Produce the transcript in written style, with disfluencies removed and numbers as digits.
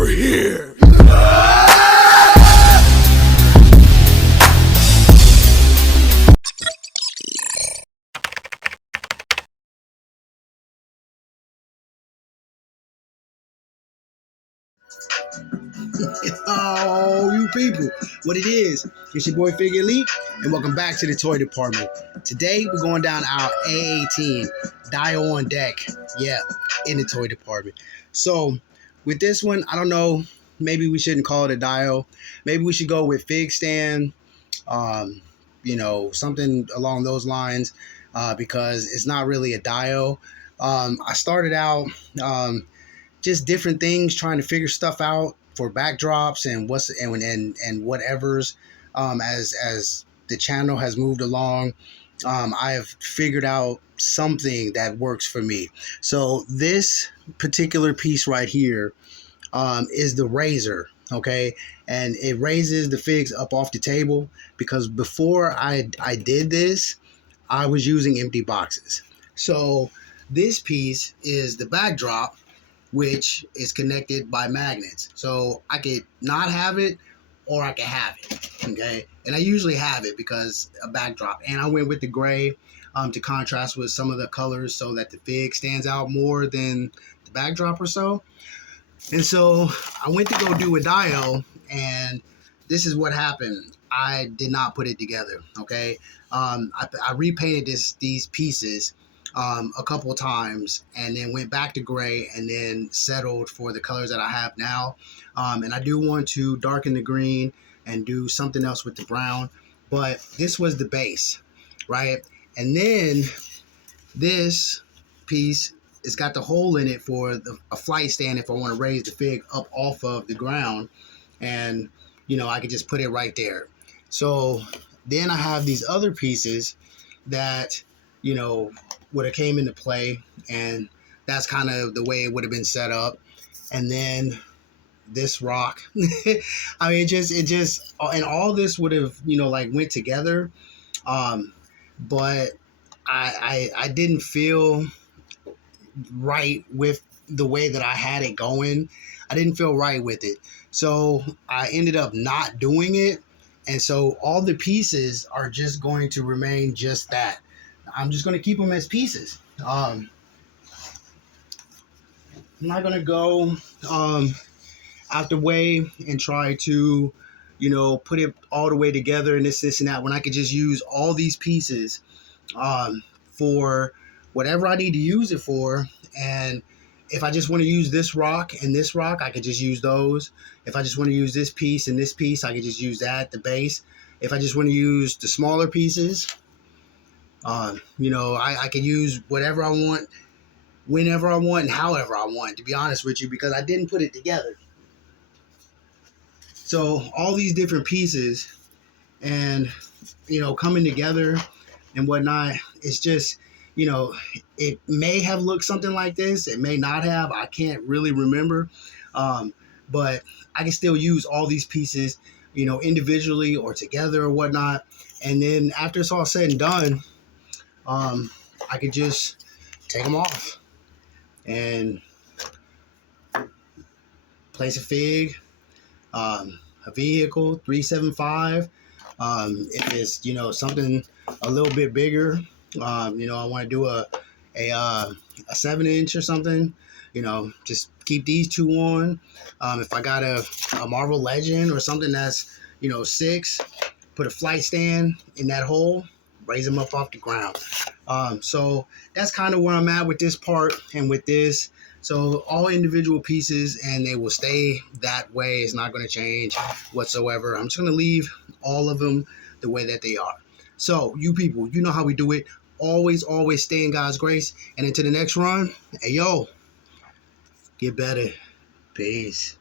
over here. Oh, you people, what it is, it's your boy Figure Elite, and welcome back to the toy department. Today, we're going down our A18, Dio on deck, yeah, in the toy department. So, with this one, I don't know, maybe we shouldn't call it a Dio, maybe we should go with Fig Stand, something along those lines, because it's not really a Dio. I started out, just different things, trying to figure stuff out for backdrops and whatever's, as the channel has moved along. I have figured out something that works for me. So this particular piece right here, is the razor, okay, and it raises the figs up off the table, because before I did this, I was using empty boxes. So this piece is the backdrop, which is connected by magnets. So I could not have it, or I could have it, okay? And I usually have it because a backdrop. And I went with the gray to contrast with some of the colors so that the fig stands out more than the backdrop or so. And so I went to go do a Dio, and this is what happened. I did not put it together, okay? I repainted these pieces a couple times, and then went back to gray, and then settled for the colors that I have now. And I do want to darken the green and do something else with the brown, but this was the base, right? And then this piece, it's got the hole in it for a flight stand if I want to raise the fig up off of the ground, and I could just put it right there. So then I have these other pieces that would have came into play, and that's kind of the way it would have been set up. And then this rock, I mean, it just, and all this would have went together, but I didn't feel right with the way that I had it going. I didn't feel right with it, so I ended up not doing it. And so all the pieces are just going to remain just that. I'm just going to keep them as pieces. I'm not going to go out the way and try to put it all the way together and this and that, when I could just use all these pieces for whatever I need to use it for. And if I just want to use this rock and this rock, I could just use those. If I just want to use this piece and this piece, I could just use that, the base. If I just want to use the smaller pieces, I could use whatever I want, whenever I want, and however I want, to be honest with you, because I didn't put it together. So all these different pieces and, coming together and whatnot, it's just, it may have looked something like this. It may not have. I can't really remember. But I can still use all these pieces, individually or together or whatnot. And then after it's all said and done, I could just take them off and place a fig, a vehicle, 375. If it's, something a little bit bigger, I want to do a 7-inch or something, just keep these two on. If I got a Marvel Legend or something that's, 6, put a flight stand in that hole, raise them up off the ground. So that's kind of where I'm at with this part and with this. So all individual pieces, and they will stay that way. It's not going to change whatsoever. I'm just going to leave all of them the way that they are. So you people, you know how we do it. Always, always stay in God's grace. And into the next run, hey, yo, get better. Peace.